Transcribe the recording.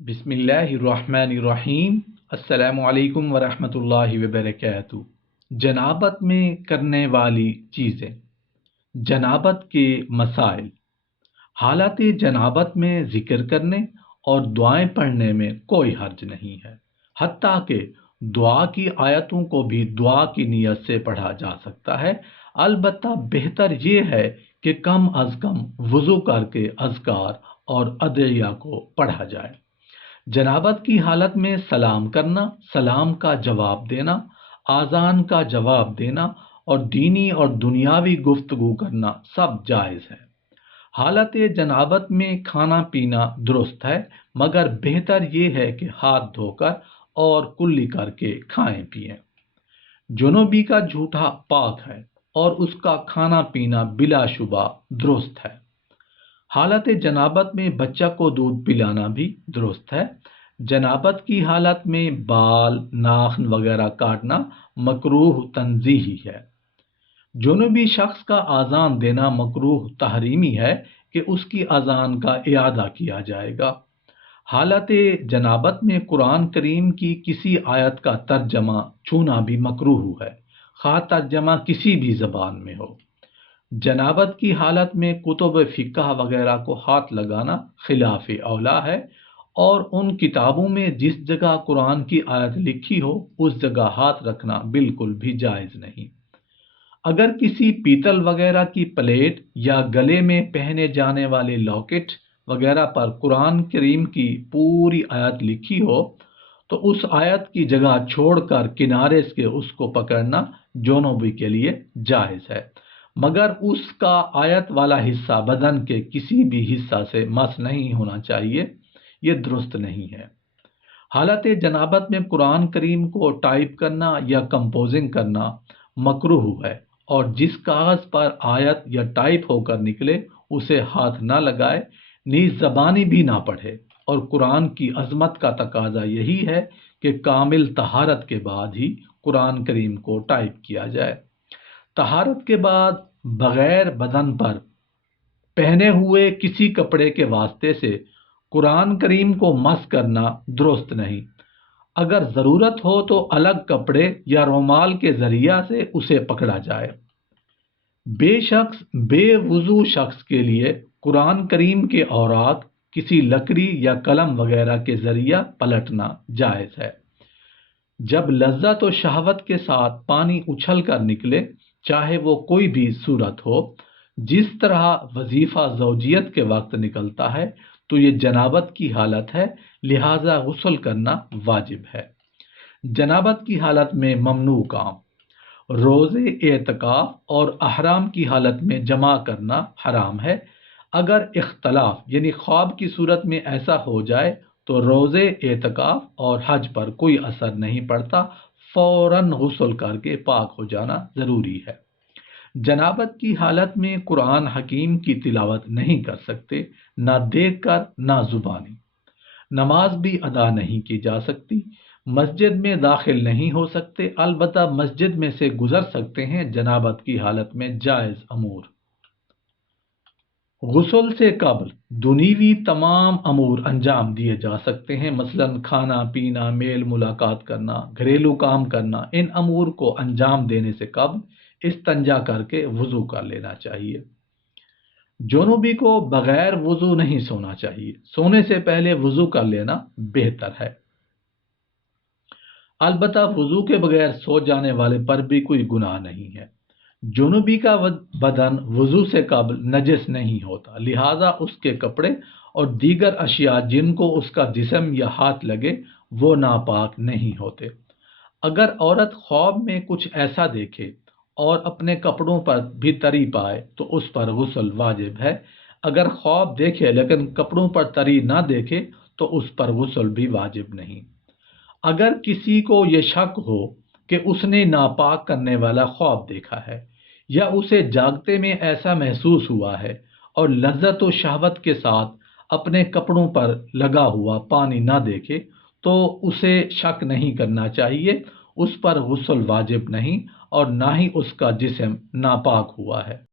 بسم اللہ الرحمن الرحیم۔ السلام علیکم ورحمۃ اللہ وبرکاتہ۔ جنابت میں کرنے والی چیزیں، جنابت کے مسائل۔ حالات جنابت میں ذکر کرنے اور دعائیں پڑھنے میں کوئی حرج نہیں ہے، حتیٰ کہ دعا کی آیتوں کو بھی دعا کی نیت سے پڑھا جا سکتا ہے۔ البتہ بہتر یہ ہے کہ کم از کم وضو کر کے اذکار اور ادعیہ کو پڑھا جائے۔ جنابت کی حالت میں سلام کرنا، سلام کا جواب دینا، آذان کا جواب دینا اور دینی اور دنیاوی گفتگو کرنا سب جائز ہے۔ حالت جنابت میں کھانا پینا درست ہے، مگر بہتر یہ ہے کہ ہاتھ دھو کر اور کلی کر کے کھائیں پئیں۔ جنوبی کا جھوٹا پاک ہے اور اس کا کھانا پینا بلا شبہ درست ہے۔ حالت جنابت میں بچہ کو دودھ پلانا بھی درست ہے۔ جنابت کی حالت میں بال، ناخن وغیرہ کاٹنا مکروہ تنزیہی ہے۔ جنوبی شخص کا اذان دینا مکروہ تحریمی ہے کہ اس کی اذان کا اعادہ کیا جائے گا۔ حالت جنابت میں قرآن کریم کی کسی آیت کا ترجمہ چھونا بھی مکروہ ہے، خواہ ترجمہ کسی بھی زبان میں ہو۔ جنابت کی حالت میں کتب فقہ وغیرہ کو ہاتھ لگانا خلاف اولا ہے، اور ان کتابوں میں جس جگہ قرآن کی آیت لکھی ہو اس جگہ ہاتھ رکھنا بالکل بھی جائز نہیں۔ اگر کسی پیتل وغیرہ کی پلیٹ یا گلے میں پہنے جانے والے لاکٹ وغیرہ پر قرآن کریم کی پوری آیت لکھی ہو تو اس آیت کی جگہ چھوڑ کر کنارے سے اس کو پکڑنا جنوبی کے لیے جائز ہے، مگر اس کا آیت والا حصہ بدن کے کسی بھی حصہ سے مس نہیں ہونا چاہیے، یہ درست نہیں ہے۔ حالت جنابت میں قرآن کریم کو ٹائپ کرنا یا کمپوزنگ کرنا مکروہ ہے، اور جس کاغذ پر آیت یا ٹائپ ہو کر نکلے اسے ہاتھ نہ لگائے، نیز زبانی بھی نہ پڑھے۔ اور قرآن کی عظمت کا تقاضا یہی ہے کہ کامل طہارت کے بعد ہی قرآن کریم کو ٹائپ کیا جائے۔ طہارت کے بعد بغیر بدن پر پہنے ہوئے کسی کپڑے کے واسطے سے قرآن کریم کو مس کرنا درست نہیں۔ اگر ضرورت ہو تو الگ کپڑے یا رومال کے ذریعہ سے اسے پکڑا جائے۔ بے وضو شخص کے لیے قرآن کریم کے اوراق کسی لکڑی یا قلم وغیرہ کے ذریعہ پلٹنا جائز ہے۔ جب لذت و شہوت کے ساتھ پانی اچھل کر نکلے، چاہے وہ کوئی بھی صورت ہو، جس طرح وظیفہ زوجیت کے وقت نکلتا ہے، تو یہ جنابت کی حالت ہے، لہذا غسل کرنا واجب ہے۔ جنابت کی حالت میں ممنوع کام، روزے اعتکاف اور احرام کی حالت میں جمع کرنا حرام ہے۔ اگر اختلاف یعنی خواب کی صورت میں ایسا ہو جائے تو روزے اعتکاف اور حج پر کوئی اثر نہیں پڑتا، فوراً غسل کر کے پاک ہو جانا ضروری ہے۔ جنابت کی حالت میں قرآن حکیم کی تلاوت نہیں کر سکتے، نہ دیکھ کر نہ زبانی۔ نماز بھی ادا نہیں کی جا سکتی۔ مسجد میں داخل نہیں ہو سکتے، البتہ مسجد میں سے گزر سکتے ہیں۔ جنابت کی حالت میں جائز امور: غسل سے قبل دنیوی تمام امور انجام دیے جا سکتے ہیں، مثلا کھانا پینا، میل ملاقات کرنا، گھریلو کام کرنا۔ ان امور کو انجام دینے سے قبل استنجا کر کے وضو کر لینا چاہیے۔ جنوبی کو بغیر وضو نہیں سونا چاہیے، سونے سے پہلے وضو کر لینا بہتر ہے۔ البتہ وضو کے بغیر سو جانے والے پر بھی کوئی گناہ نہیں ہے۔ جنوبی کا بدن وضو سے قبل نجس نہیں ہوتا، لہذا اس کے کپڑے اور دیگر اشیاء جن کو اس کا جسم یا ہاتھ لگے وہ ناپاک نہیں ہوتے۔ اگر عورت خواب میں کچھ ایسا دیکھے اور اپنے کپڑوں پر بھی تری پائے تو اس پر غسل واجب ہے۔ اگر خواب دیکھے لیکن کپڑوں پر تری نہ دیکھے تو اس پر غسل بھی واجب نہیں۔ اگر کسی کو یہ شک ہو کہ اس نے ناپاک کرنے والا خواب دیکھا ہے، یا اسے جاگتے میں ایسا محسوس ہوا ہے اور لذت و شہوت کے ساتھ اپنے کپڑوں پر لگا ہوا پانی نہ دیکھے، تو اسے شک نہیں کرنا چاہیے، اس پر غسل واجب نہیں اور نہ ہی اس کا جسم ناپاک ہوا ہے۔